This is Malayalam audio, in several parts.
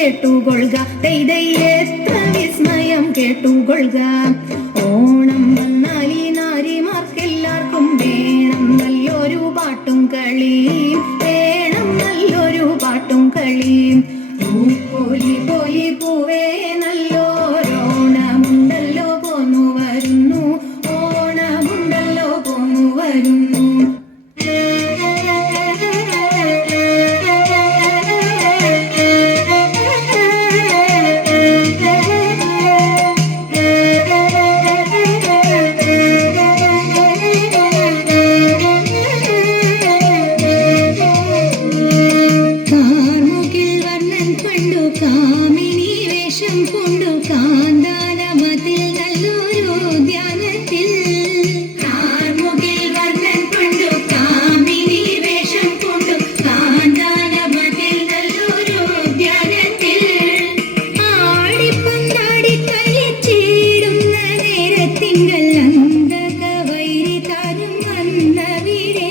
കേട്ടുകൊള്ളുക എത്ര വിസ്മയം കേട്ടുകൊള്ളുക. ഓണം വന്നാൽ ഈ നാരിമാർക്കെല്ലാവർക്കും വേണം നല്ലൊരു പാട്ടും കളിയും, വേണം നല്ലൊരു പാട്ടും കളിയും. പൂപ്പോലി പോയി പൂവേ നല്ലോരോണമുണ്ടല്ലോ പോന്നു വരുന്നു, ഓണമുണ്ടല്ലോ പോന്നു വരുന്നു. കാമിനി വേഷം കൊണ്ടു കാന്താരമതിൽ നല്ലൊരു ധ്യാനത്തിൽ, കാർമുകിൽ വർണ്ണൻ കൊണ്ടു കാമിനി വേഷം കൊണ്ടു കാന്താരമതിൽ നല്ലൊരു ധ്യാനത്തിൽ, ആടിപ്പന്താടി കളിച്ചിടുന്ന നേരത്തിങ്കൽ അന്തക വൈരി താരം വന്നവിടെ,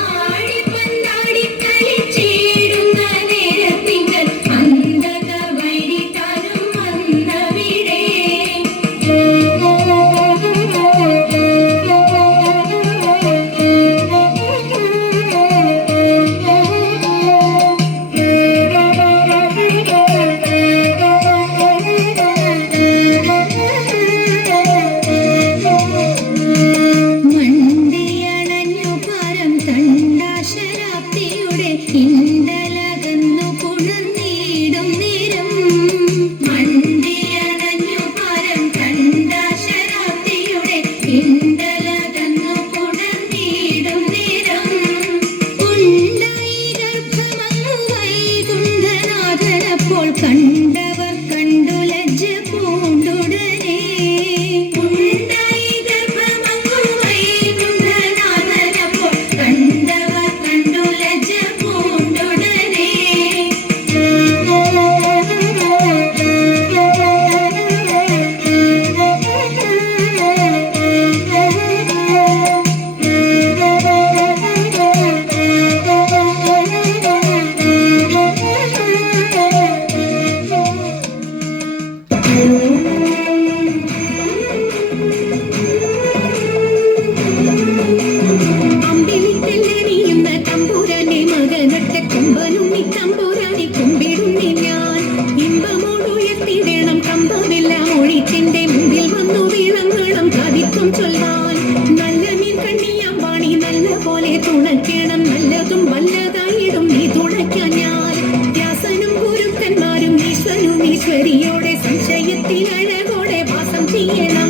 ആടിപ്പന്താടി കളിച്ചിടുന്ന നേരത്തിങ്കൽ ഇണ്ടലകന്നു പുണർന്നിടും നേരം, മണ്ടിയണഞ്ഞു പരം കണ്ടാശരാബ്ദിയുടെ ഇണ്ടലകന്നു പുണർന്നിടും നേരം, ഉണ്ടായി ഗർഭമങ്ങു വൈകുണ്ഠനാഥനപ്പോൾ കണ്ടവർ കണ്ടു ലജ്ജ പൂണ്ടുടനെ, ഉണ്ടായി ഗർഭമങ്ങു വൈകുണ്ഠനാഥനപ്പോൾ കണ്ടവർ കണ്ടു ലജ്ജ പൂണ്ടുടനെ. അമ്പിളിത്തെല്ലറിയുന്ന തമ്പുരാനെ മകനൊട്ട കൊമ്പനുണ്ണി തമ്പുരാനെ കുമ്പിടുന്നി ഞാൻ, ഇമ്പമോടുയർത്തിടണം കമ്പമെല്ലാം ഒഴിച്ചെന്റെ മുമ്പിൽ വന്നു വീഴങ്ങളും കവിത്വം ചൊല്ലാൻ, നല്ല മീൻ കണ്ണിയാം വാണി നല്ല പോലെ തുണയ്ക്കണം, നല്ലതും വല്ലതായിടും നീ തുണയ്ക്കാൻ ഞാൻ, വ്യാസനും ഗുരുക്കന്മാരും ഈശ്വരും ഈശ്വരിയോടെ സംശയത്തിൽ അഴകോടെ വാസം ചെയ്യണം.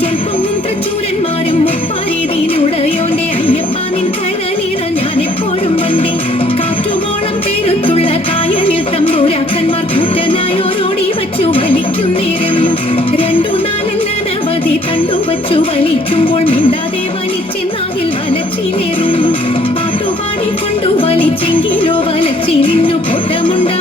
ചെൽപ്പൊന്നും തച്ചൂരന്മാരും മുപ്പാരീതിയിലുടയോന്റെ അയ്യപ്പ നിൻ കഴലിട ഞാൻ എപ്പോഴും വന്നേ, കാറ്റുമോളം പേരുത്തുള്ള കായലിൽ തമ്പുരാക്കന്മാർ കൂറ്റനായോരോടി വച്ചു വലിക്കും നേരം, രണ്ടു നാലനവധി കണ്ടുവച്ചു വലിക്കുമ്പോൾ മിണ്ടാതെ വലിച്ചെന്നാകിൽ വലച്ചിലേറും, പാട്ടുപാടി കൊണ്ടു വലിച്ചെങ്കിലോ വലച്ചിലിന്നു കോട്ടമുണ്ടാ